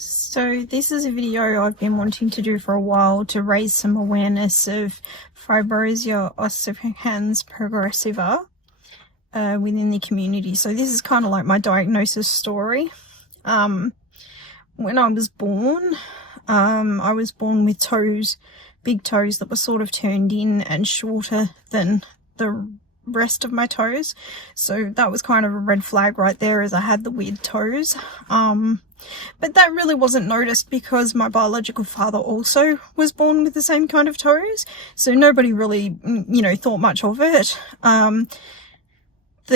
So this is a video I've been wanting to do for a while to raise some awareness of Fibrodysplasia ossificans progressiva within the community. So this is kind of like my diagnosis story. When I was born with toes, big toes that were sort of turned in and shorter than the rest of my toes. So that was kind of a red flag right there, as I had the weird toes. But that really wasn't noticed because my biological father also was born with the same kind of toes. So nobody really, thought much of it. The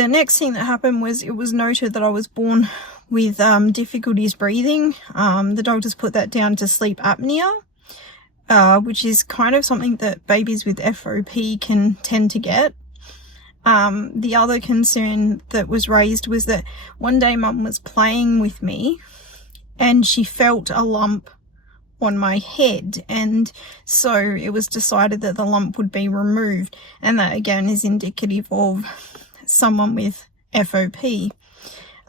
next thing that happened was it was noted that I was born with difficulties breathing. The doctors put that down to sleep apnea, which is kind of something that babies with FOP can tend to get. The other concern that was raised was that one day Mum was playing with me and she felt a lump on my head, and so it was decided that the lump would be removed, and that again is indicative of someone with FOP.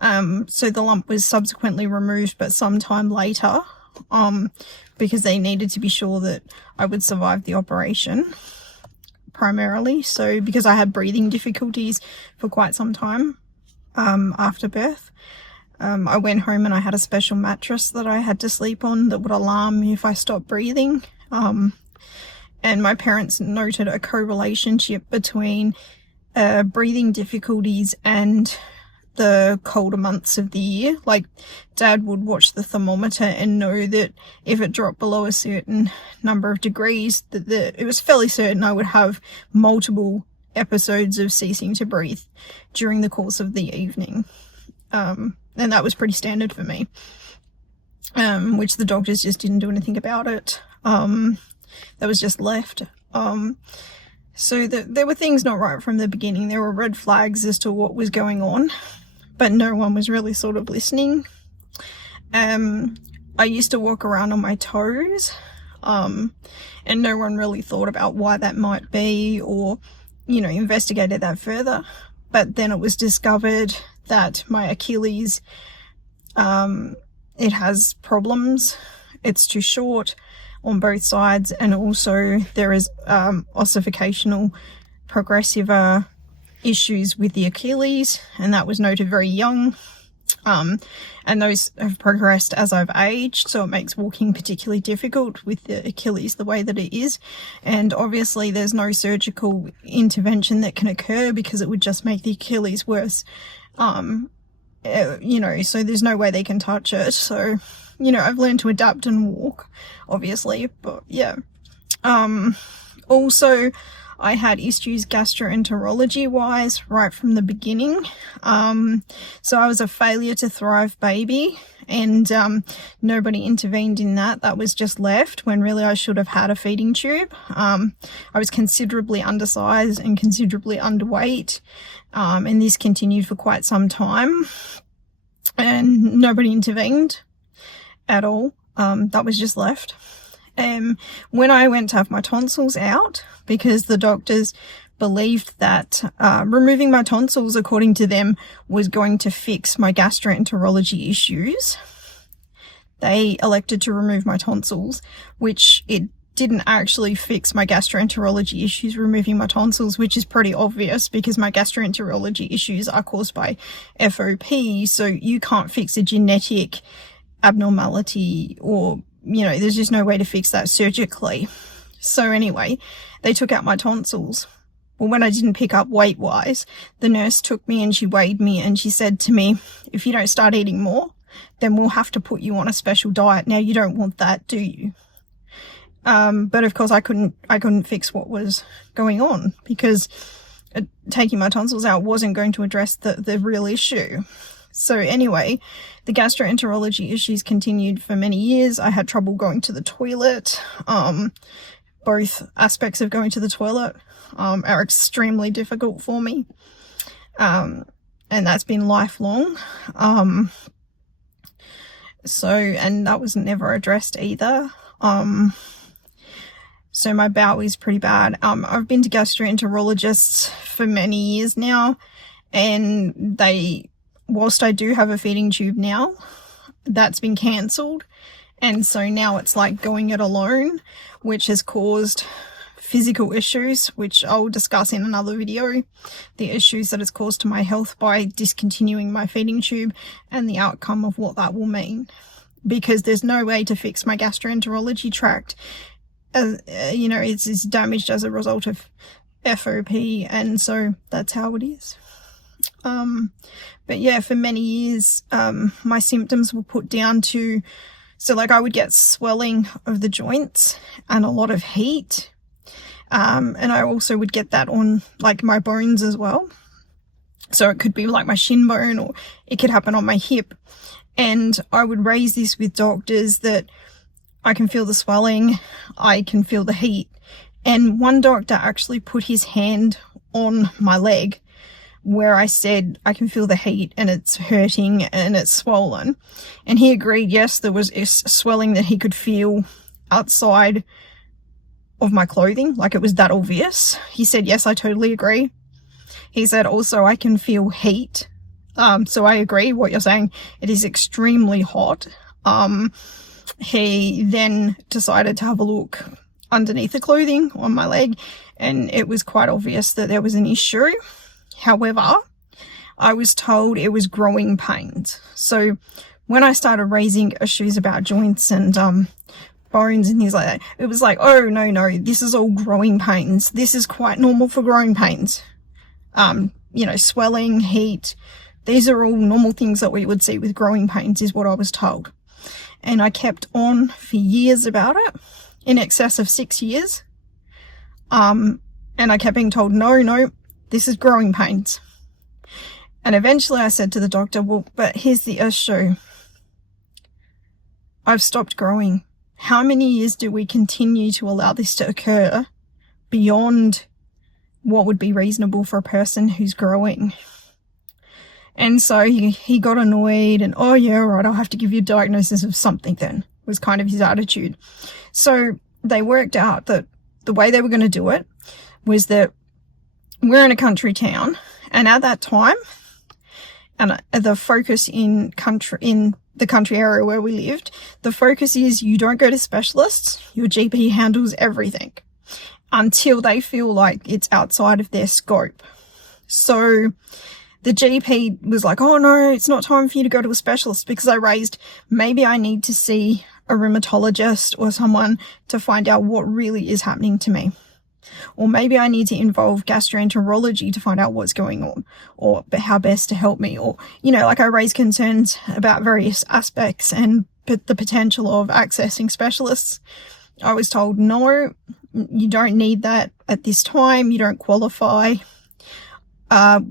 So the lump was subsequently removed, but sometime later, because they needed to be sure that I would survive the operation. Primarily, so because I had breathing difficulties for quite some time after birth. I went home and I had a special mattress that I had to sleep on that would alarm me if I stopped breathing. And my parents noted a correlationship between breathing difficulties and the colder months of the year. Like, Dad would watch the thermometer and know that if it dropped below a certain number of degrees, that it was fairly certain I would have multiple episodes of ceasing to breathe during the course of the evening. And that was pretty standard for me, which the doctors just didn't do anything about it. That was just left. So there were things not right from the beginning. There were red flags as to what was going on, but no one was really sort of listening. I used to walk around on my toes, and no one really thought about why that might be, or, investigated that further. But then it was discovered that my Achilles, it has problems. It's too short on both sides, and also there is ossificational progressiva issues with the Achilles, and that was noted very young, and those have progressed as I've aged, so it makes walking particularly difficult with the Achilles the way that it is. And obviously there's no surgical intervention that can occur because it would just make the Achilles worse. So there's no way they can touch it. So I've learned to adapt and walk, obviously, but yeah. Also, I had issues gastroenterology wise right from the beginning. So I was a failure to thrive baby, and nobody intervened in that. That was just left when really I should have had a feeding tube. I was considerably undersized and considerably underweight, and this continued for quite some time, and nobody intervened at all. That was just left. When I went to have my tonsils out, because the doctors believed that removing my tonsils, according to them, was going to fix my gastroenterology issues, they elected to remove my tonsils, which it didn't actually fix my gastroenterology issues, removing my tonsils, which is pretty obvious because my gastroenterology issues are caused by FOP, so you can't fix a genetic abnormality, or there's just no way to fix that surgically. So anyway, they took out my tonsils. Well, when I didn't pick up weight wise, the nurse took me and she weighed me and she said to me, if you don't start eating more, then we'll have to put you on a special diet. Now, you don't want that, do you? But of course I couldn't fix what was going on, because taking my tonsils out wasn't going to address the real issue. So anyway, the gastroenterology issues continued for many years. I had trouble going to the toilet. Both aspects of going to the toilet are extremely difficult for me. And that's been lifelong. And that was never addressed either. So my bowel is pretty bad. I've been to gastroenterologists for many years now, and whilst I do have a feeding tube now, that's been cancelled. And so now it's like going it alone, which has caused physical issues, which I'll discuss in another video, the issues that it's caused to my health by discontinuing my feeding tube and the outcome of what that will mean. Because there's no way to fix my gastroenterology tract. You know, it's damaged as a result of FOP, and so that's how it is. But yeah, for many years, my symptoms were put down to, so like I would get swelling of the joints and a lot of heat. And I also would get that on like my bones as well. So it could be like my shin bone, or it could happen on my hip. And I would raise this with doctors that I can feel the swelling, I can feel the heat. And one doctor actually put his hand on my leg where I said, I can feel the heat and it's hurting and it's swollen. And he agreed, yes, there was a swelling that he could feel outside of my clothing, like it was that obvious. He said, yes, I totally agree. He said, also, I can feel heat. So I agree what you're saying. It is extremely hot. He then decided to have a look underneath the clothing on my leg, and it was quite obvious that there was an issue. However, I was told it was growing pains. So when I started raising issues about joints and bones and things like that, it was like, oh, no, this is all growing pains. This is quite normal for growing pains. You know, swelling, heat, these are all normal things that we would see with growing pains, is what I was told. And I kept on for years about it, in excess of 6 years. And I kept being told, no, this is growing pains. And eventually I said to the doctor, well, but here's the issue. I've stopped growing. How many years do we continue to allow this to occur beyond what would be reasonable for a person who's growing? And so he got annoyed and, oh yeah, right, I'll have to give you a diagnosis of something then, was kind of his attitude. So they worked out that the way they were going to do it was that we're in a country town, and at that time, and the focus in the country area where we lived, the focus is you don't go to specialists, your GP handles everything until they feel like it's outside of their scope. So the GP was like, oh no, it's not time for you to go to a specialist, because I raised, maybe I need to see a rheumatologist or someone to find out what really is happening to me. Or maybe I need to involve gastroenterology to find out what's going on, or how best to help me. Or, you know, like I raised concerns about various aspects and the potential of accessing specialists. I was told, no, you don't need that at this time. You don't qualify.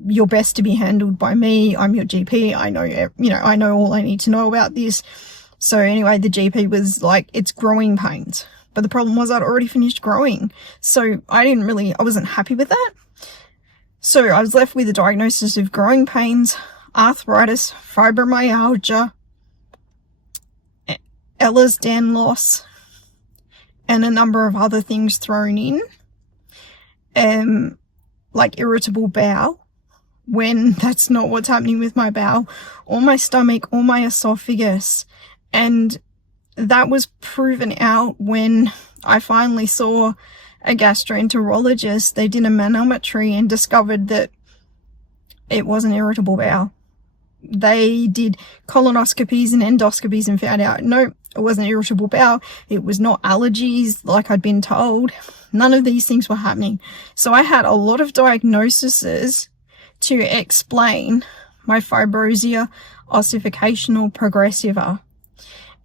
You're best to be handled by me. I'm your GP. I know all I need to know about this. So anyway, the GP was like, it's growing pains. But the problem was I'd already finished growing. So I wasn't happy with that. So I was left with a diagnosis of growing pains, arthritis, fibromyalgia, Ehlers-Danlos, and a number of other things thrown in. Like irritable bowel, when that's not what's happening with my bowel, or my stomach, or my esophagus. And that was proven out when I finally saw a gastroenterologist. They did a manometry and discovered that it wasn't irritable bowel. They did colonoscopies and endoscopies and found out, no, it wasn't irritable bowel. It was not allergies like I'd been told. None of these things were happening. So I had a lot of diagnoses to explain my fibrosia, ossificational, progressiva.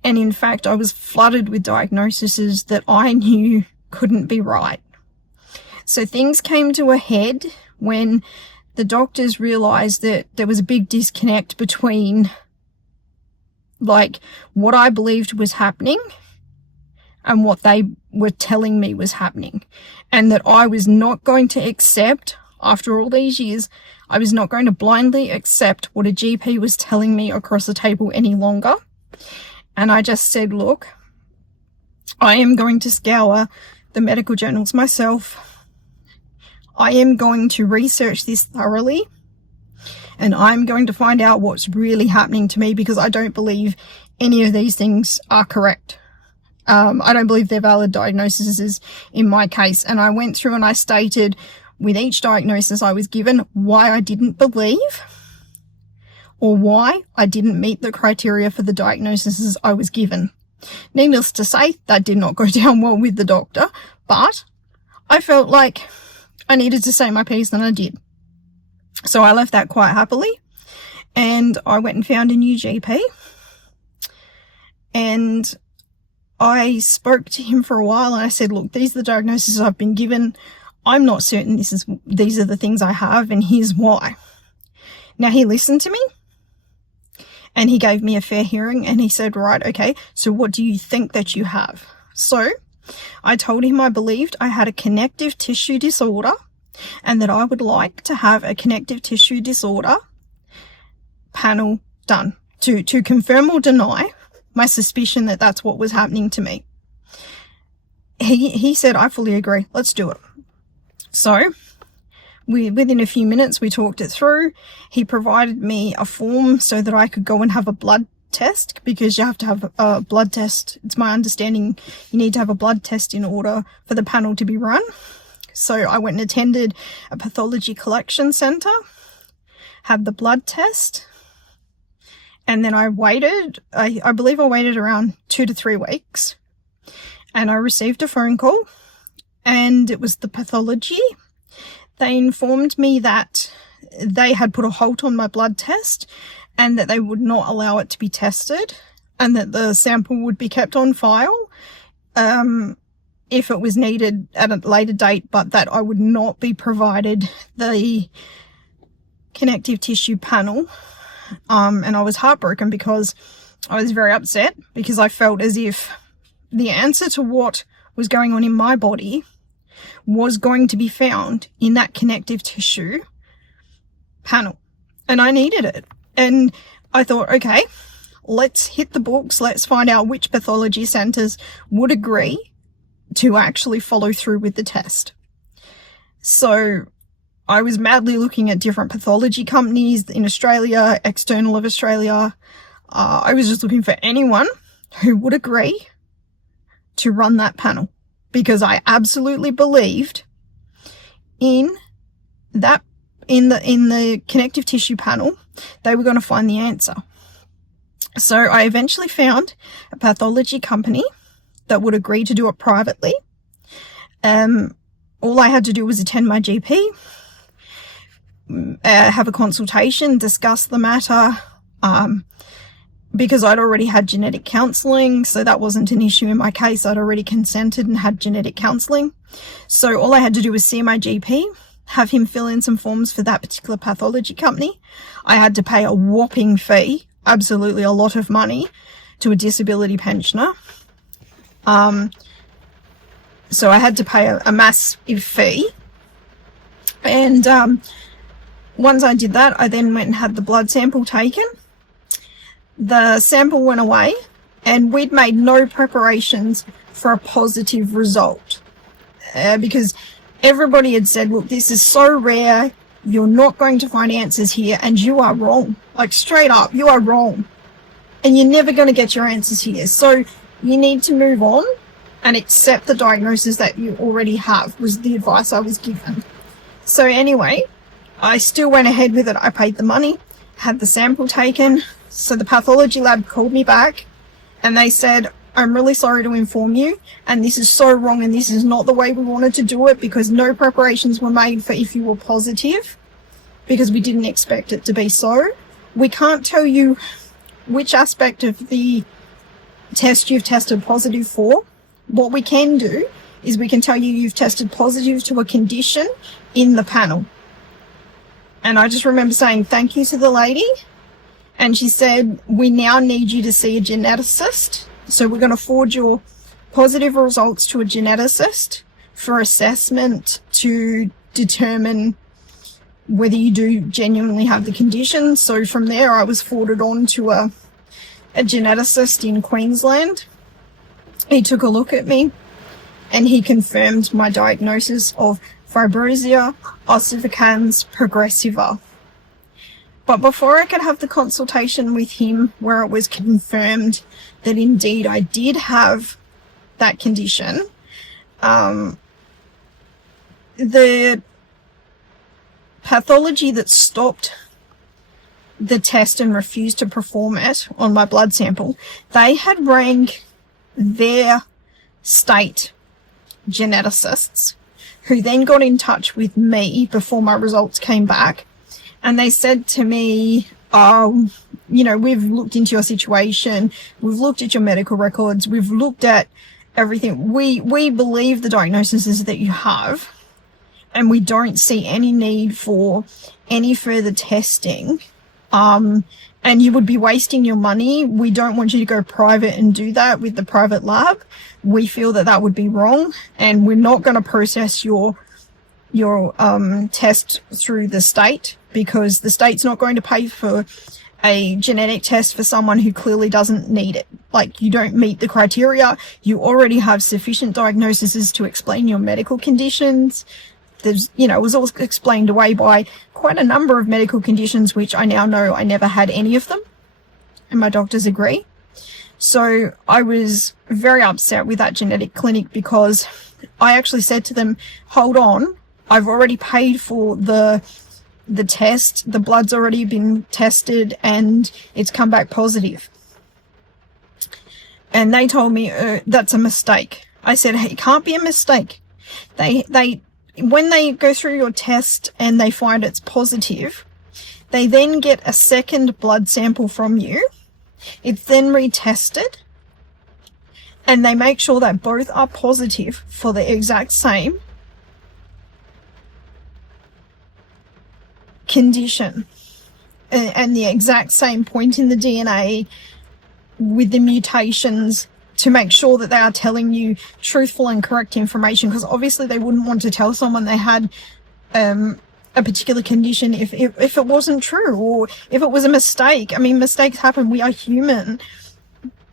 And in fact, I was flooded with diagnoses that I knew couldn't be right. So things came to a head when the doctors realized that there was a big disconnect between like what I believed was happening and what they were telling me was happening. And that I was not going to accept, after all these years, I was not going to blindly accept what a GP was telling me across the table any longer. And I just said, look, I am going to scour the medical journals myself. I am going to research this thoroughly. And I'm going to find out what's really happening to me, because I don't believe any of these things are correct. I don't believe they're valid diagnoses in my case. And I went through and I stated with each diagnosis I was given why I didn't believe or why I didn't meet the criteria for the diagnoses I was given. Needless to say, that did not go down well with the doctor, but I felt like I needed to say my piece and I did. So I left that quite happily and I went and found a new GP and I spoke to him for a while and I said, look, these are the diagnoses I've been given. I'm not certain these are the things I have and here's why. Now he listened to me and he gave me a fair hearing and he said, right, okay, so what do you think that you have? So I told him I believed I had a connective tissue disorder and that I would like to have a connective tissue disorder panel done to confirm or deny my suspicion that that's what was happening to me. He said, I fully agree. Let's do it. So within a few minutes, we talked it through. He provided me a form so that I could go and have a blood test because you have to have a blood test. It's my understanding you need to have a blood test in order for the panel to be run. So I went and attended a pathology collection centre, had the blood test, and then I waited, I believe I waited around 2 to 3 weeks, and I received a phone call, and it was the pathology. They informed me that they had put a halt on my blood test and that they would not allow it to be tested and that the sample would be kept on file if it was needed at a later date, but that I would not be provided the connective tissue panel. And I was heartbroken because I was very upset because I felt as if the answer to what was going on in my body was going to be found in that connective tissue panel. And I needed it. And I thought, okay, let's hit the books. Let's find out which pathology centres would agree to actually follow through with the test. So I was madly looking at different pathology companies in Australia, external of Australia. I was just looking for anyone who would agree to run that panel because I absolutely believed in that, in the connective tissue panel, they were going to find the answer. So I eventually found a pathology company that would agree to do it privately. All I had to do was attend my GP, have a consultation, discuss the matter, because I'd already had genetic counselling, so that wasn't an issue in my case. I'd already consented and had genetic counselling. So all I had to do was see my GP, have him fill in some forms for that particular pathology company. I had to pay a whopping fee, absolutely a lot of money, to a disability pensioner. So I had to pay a massive fee. And once I did that, I then went and had the blood sample taken. The sample went away and we'd made no preparations for a positive result because everybody had said, look, this is so rare, you're not going to find answers here, and you are wrong. Like, straight up, you are wrong. And you're never going to get your answers here. So you need to move on and accept the diagnosis that you already have, was the advice I was given. So anyway, I still went ahead with it. I paid the money, had the sample taken. So the pathology lab called me back and they said, I'm really sorry to inform you, and this is so wrong and this is not the way we wanted to do it because no preparations were made for if you were positive because we didn't expect it to be so. We can't tell you which aspect of the test you've tested positive for. What we can do is we can tell you you've tested positive to a condition in the panel. And I just remember saying thank you to the lady. And she said, we now need you to see a geneticist. So we're going to forward your positive results to a geneticist for assessment to determine whether you do genuinely have the condition. So from there, I was forwarded on to a geneticist in Queensland. He took a look at me and he confirmed my diagnosis of Fibrodysplasia ossificans progressiva. But before I could have the consultation with him where it was confirmed that indeed I did have that condition, the pathology that stopped the test and refused to perform it on my blood sample, they had rang their state geneticists, who then got in touch with me before my results came back, and they said to me, oh, you know, we've looked into your situation, we've looked at your medical records, we've looked at everything, we believe the diagnosis is that you have, and we don't see any need for any further testing. And you would be wasting your money. We don't want you to go private and do that with the private lab. We feel that that would be wrong, and we're not going to process your test through the state, because the state's not going to pay for a genetic test for someone who clearly doesn't need it. Like, you don't meet the criteria. You already have sufficient diagnoses to explain your medical conditions. There's, you know, it was all explained away by quite a number of medical conditions, which I now know I never had any of them, and my doctors agree. So I was very upset with that genetic clinic, because I actually said to them, hold on, I've already paid for the test, the blood's already been tested, and it's come back positive. And they told me, that's a mistake. I said, hey, it can't be a mistake. When they go through your test and they find it's positive, they then get a second blood sample from you. It's then retested, and they make sure that both are positive for the exact same condition and the exact same point in the DNA with the mutations, to make sure that they are telling you truthful and correct information, because obviously they wouldn't want to tell someone they had a particular condition if it wasn't true, or if it was a mistake. I mean, mistakes happen. We are human.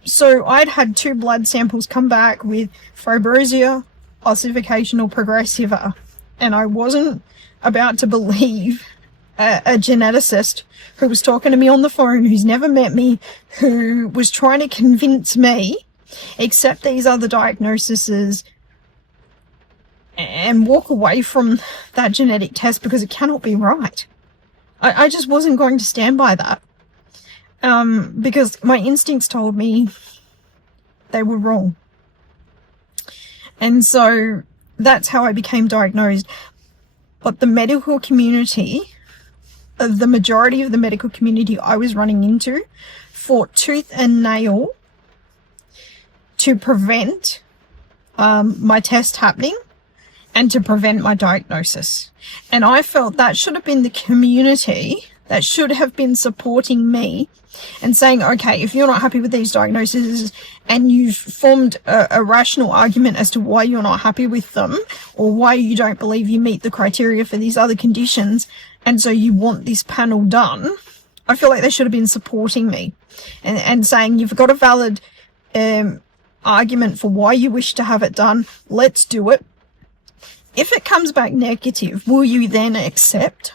So I'd had 2 blood samples come back with Fibrodysplasia, ossification, or progressiva, and I wasn't about to believe a geneticist who was talking to me on the phone, who's never met me, who was trying to convince me accept these other diagnoses and walk away from that genetic test, because it cannot be right. I just wasn't going to stand by that, because my instincts told me they were wrong. And so that's how I became diagnosed. But the medical community, the majority of the medical community I was running into, fought tooth and nail to prevent my test happening and to prevent my diagnosis. And I felt that should have been the community that should have been supporting me and saying, okay, if you're not happy with these diagnoses and you've formed a rational argument as to why you're not happy with them, or why you don't believe you meet the criteria for these other conditions, and so you want this panel done, I feel like they should have been supporting me and saying, you've got a valid argument for why you wish to have it done, let's do it. If it comes back negative, will you then accept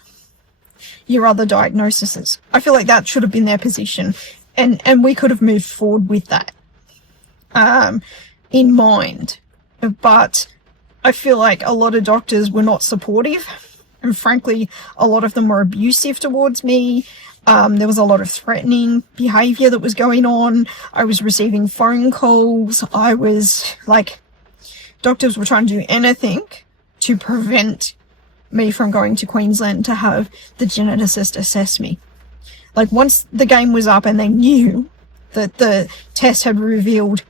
your other diagnoses? I feel like that should have been their position, and we could have moved forward with that in mind. But I feel like a lot of doctors were not supportive, and frankly, a lot of them were abusive towards me. There was a lot of threatening behavior that was going on. I was receiving phone calls. I was like, doctors were trying to do anything to prevent me from going to Queensland to have the geneticist assess me. Like, once the game was up and they knew that the test had revealed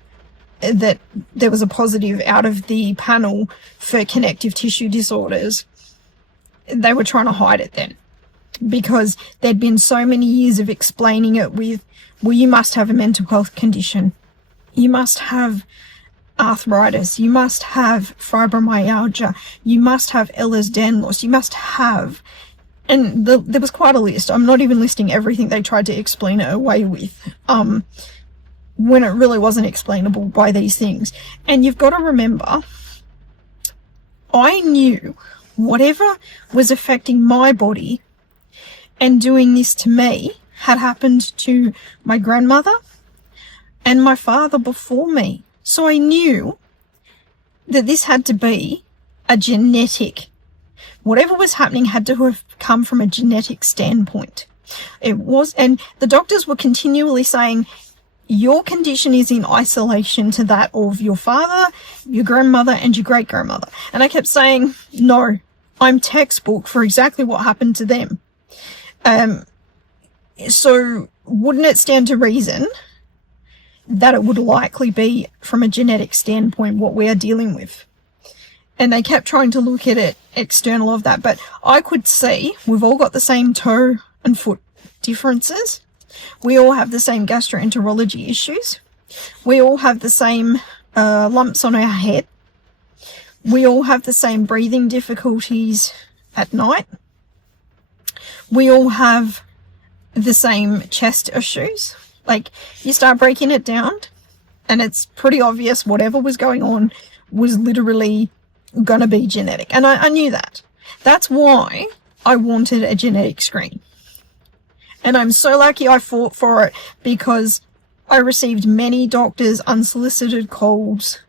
that there was a positive out of the panel for connective tissue disorders, they were trying to hide it then, because there'd been so many years of explaining it with, well, you must have a mental health condition, you must have arthritis, you must have fibromyalgia, you must have Ehlers-Danlos, you must have, and there was quite a list. I'm not even listing everything they tried to explain it away with, when it really wasn't explainable by these things. And you've got to remember, I knew whatever was affecting my body and doing this to me had happened to my grandmother and my father before me. So I knew that this had to be a genetic, whatever was happening had to have come from a genetic standpoint. It was, and the doctors were continually saying, your condition is in isolation to that of your father, your grandmother, and your great-grandmother. And I kept saying, no, I'm textbook for exactly what happened to them. So wouldn't it stand to reason that it would likely be from a genetic standpoint what we are dealing with? And they kept trying to look at it external of that, but I could see we've all got the same toe and foot differences. We all have the same gastroenterology issues. We all have the same lumps on our head. We all have the same breathing difficulties at night. We all have the same chest issues. Like, you start breaking it down and it's pretty obvious whatever was going on was literally going to be genetic. And I knew that. That's why I wanted a genetic screen. And I'm so lucky I fought for it, because I received many doctors' unsolicited calls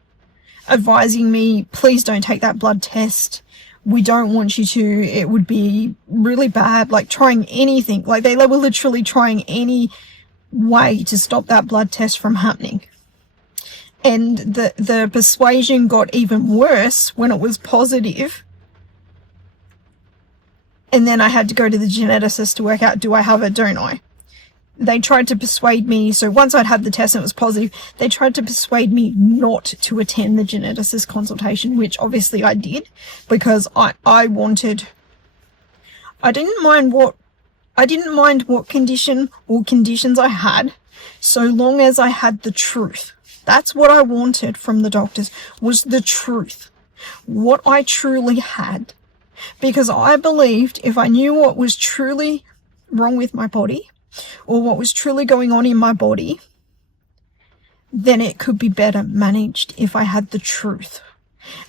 advising me, please don't take that blood test. We don't want you to. It would be really bad. Like, trying anything. Like, they were literally trying any way to stop that blood test from happening. And the persuasion got even worse when it was positive. And then I had to go to the geneticist to work out, do I have it, don't I? They tried to persuade me. So once I'd had the test and it was positive, they tried to persuade me not to attend the geneticist consultation, which obviously I did, because I didn't mind what condition or conditions I had, so long as I had the truth. That's what I wanted from the doctors, was the truth. What I truly had. Because I believed if I knew what was truly wrong with my body, or what was truly going on in my body, then it could be better managed if I had the truth.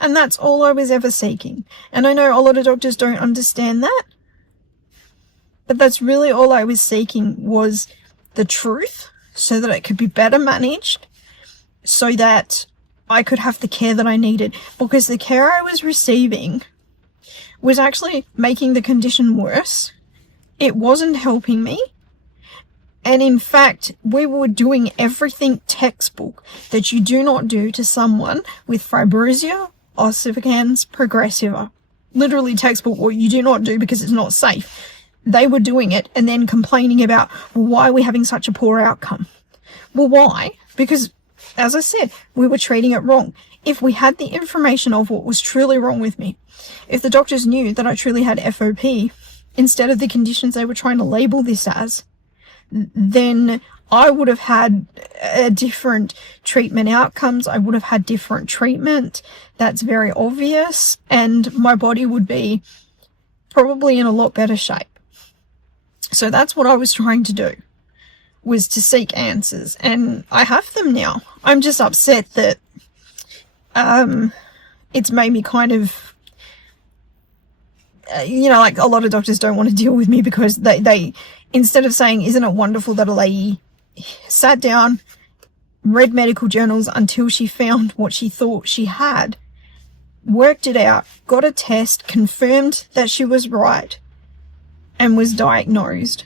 And that's all I was ever seeking. And I know a lot of doctors don't understand that, but that's really all I was seeking, was the truth, so that it could be better managed, so that I could have the care that I needed. Because the care I was receiving was actually making the condition worse. It wasn't helping me. And in fact, we were doing everything textbook that you do not do to someone with fibrosia, ossificans, progressiva. Literally textbook what you do not do because it's not safe. They were doing it and then complaining about, well, why are we having such a poor outcome? Well, why? Because, as I said, we were treating it wrong. If we had the information of what was truly wrong with me, if the doctors knew that I truly had FOP, instead of the conditions they were trying to label this as, then I would have had different treatment outcomes. I would have had different treatment. That's very obvious. And my body would be probably in a lot better shape. So that's what I was trying to do, was to seek answers. And I have them now. I'm just upset that it's made me kind of, like, a lot of doctors don't want to deal with me because they instead of saying, isn't it wonderful that a lady sat down, read medical journals until she found what she thought she had, worked it out, got a test, confirmed that she was right, and was diagnosed.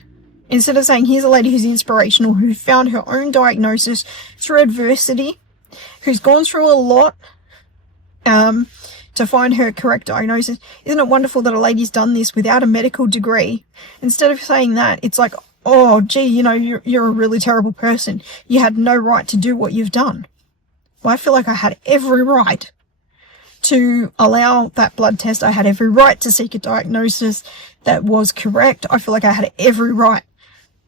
Instead of saying, here's a lady who's inspirational, who found her own diagnosis through adversity, who's gone through a lot to find her correct diagnosis. Isn't it wonderful that a lady's done this without a medical degree? Instead of saying that, it's like, oh, gee, you're a really terrible person. You had no right to do what you've done. Well, I feel like I had every right to allow that blood test. I had every right to seek a diagnosis that was correct. I feel like I had every right.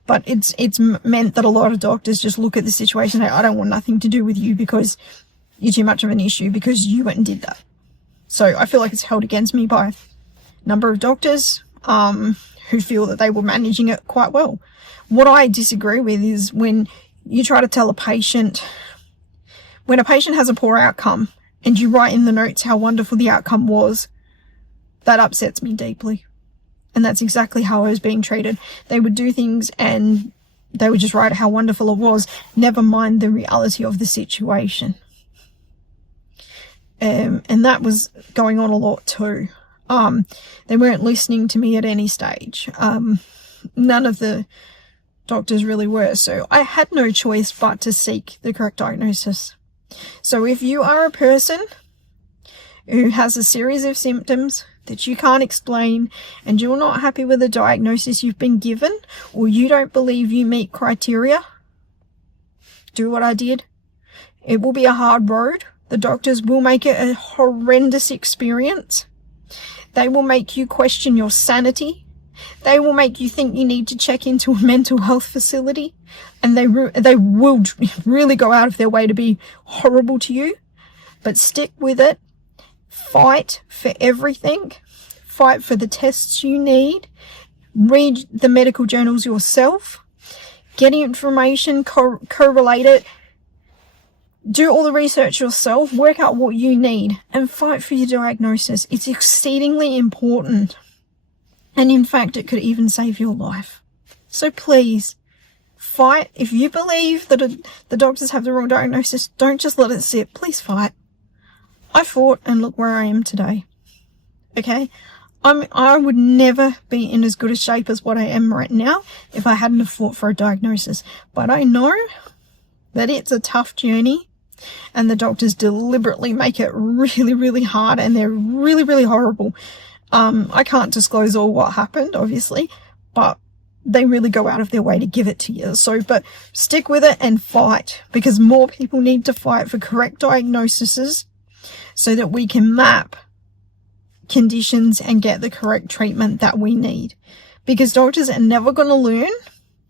But it's meant that a lot of doctors just look at the situation and say, I don't want nothing to do with you because you're too much of an issue because you went and did that. So I feel like it's held against me by a number of doctors who feel that they were managing it quite well. What I disagree with is when you try to tell a patient, when a patient has a poor outcome and you write in the notes how wonderful the outcome was, that upsets me deeply. And that's exactly how I was being treated. They would do things and they would just write how wonderful it was, never mind the reality of the situation. And that was going on a lot too. They weren't listening to me at any stage. None of the doctors really were. So I had no choice but to seek the correct diagnosis. So if you are a person who has a series of symptoms that you can't explain and you're not happy with the diagnosis you've been given, or you don't believe you meet criteria, do what I did. It will be a hard road. The doctors will make it a horrendous experience. They will make you question your sanity. They will make you think you need to check into a mental health facility, and they will really go out of their way to be horrible to you. But stick with it. Fight for everything. Fight for the tests you need. Read the medical journals yourself. Get information, correlate it. Do all the research yourself. Work out what you need and fight for your diagnosis. It's exceedingly important. And in fact, it could even save your life. So please, fight. If you believe that the doctors have the wrong diagnosis, don't just let it sit. Please fight. I fought and look where I am today. Okay? I would never be in as good a shape as what I am right now if I hadn't have fought for a diagnosis. But I know that it's a tough journey and the doctors deliberately make it really, really hard, and they're really, really horrible. I can't disclose all what happened, obviously, but they really go out of their way to give it to you. So, but stick with it and fight, because more people need to fight for correct diagnoses so that we can map conditions and get the correct treatment that we need. Because doctors are never going to learn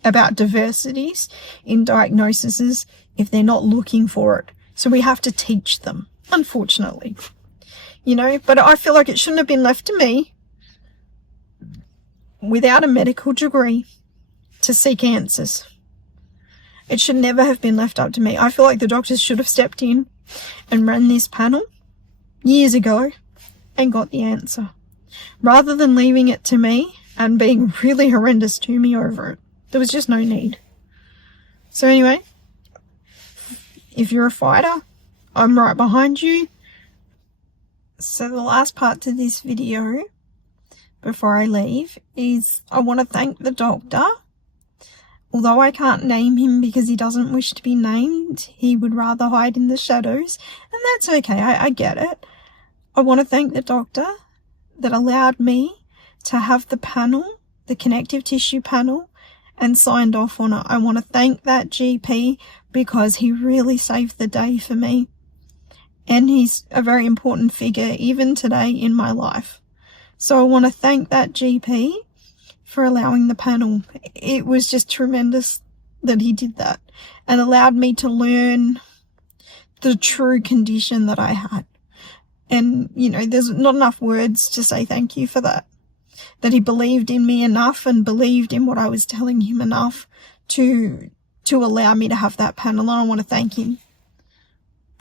about diversities in diagnoses if they're not looking for it. So we have to teach them, unfortunately. You know, but I feel like it shouldn't have been left to me without a medical degree to seek answers. It should never have been left up to me. I feel like the doctors should have stepped in and run this panel years ago and got the answer, rather than leaving it to me and being really horrendous to me over it. There was just no need. So anyway, if you're a fighter, I'm right behind you. So the last part to this video before I leave is I want to thank the doctor. Although I can't name him because he doesn't wish to be named, he would rather hide in the shadows, and that's okay, I get it. I want to thank the doctor that allowed me to have the panel, the connective tissue panel, and signed off on it. I want to thank that GP because he really saved the day for me. And he's a very important figure even today in my life. So I want to thank that GP for allowing the panel. It was just tremendous that he did that and allowed me to learn the true condition that I had. And, you know, there's not enough words to say thank you for that. That he believed in me enough and believed in what I was telling him enough to allow me to have that panel. And I want to thank him.